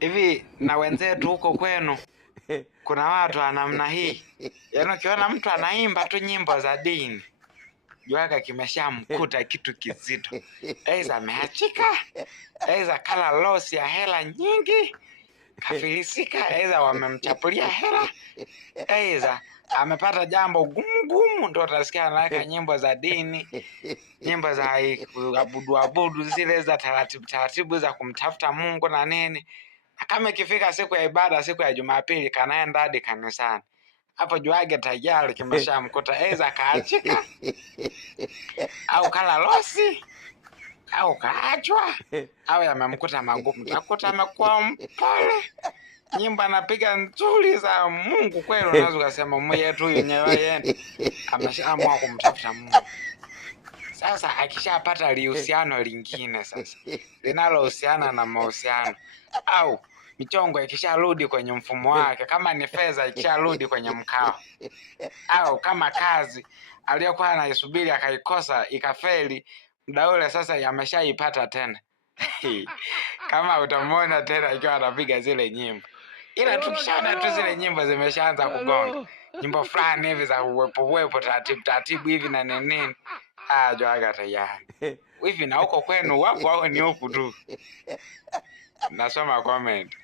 Hivi na wenzetu huko kwenu kuna watu wa namna hii? Yaani ukiona mtu anaimba tu nyimbo za dini, juaga kimeshamkuta kitu kizito. Aidha ameachika, aidha kala losi ya hela nyingi, kafilisika, aidha wamemchapulia hela, aidha amepata jambo gumu, ndo utasikia anaweka nyimbo za dini, nyimbo za kuabudu zile za taratibu za kumtafuta Mungu na nini. Na kama ikifika siku ya ibada, siku ya Jumapili, kanaenda hadi kanisani, hapo juage tayari kimeshamkuta, aidha kaachika au kala losi au kaachwa au yamemkuta magumu. Takuta amekuwa mpole, nyimbo anapiga nzuri za Mungu kweli, unaweza kusema mwetu huyu nyewe ameshaamua kumtafuta Mungu. Sasa akishapata lihusiano lingine sasa linalohusiana na mahusiano, au michongo ikisharudi kwenye mfumo wake, kama ni fedha ikisharudi kwenye mkao, au kama kazi aliyokuwa anaisubiri akaikosa ikafeli, muda ule sasa yameshaipata tena. Kama utamwona tena ikiwa anapiga zile nyimbo, ila tukishaona tu zile nyimbo zimeshaanza kugonga, nyimbo fulani hivi za uwepo taratibu hivi na nini, juaga tayari. Hivi na huko kwenu wako au ni huku tu? Nasoma comment.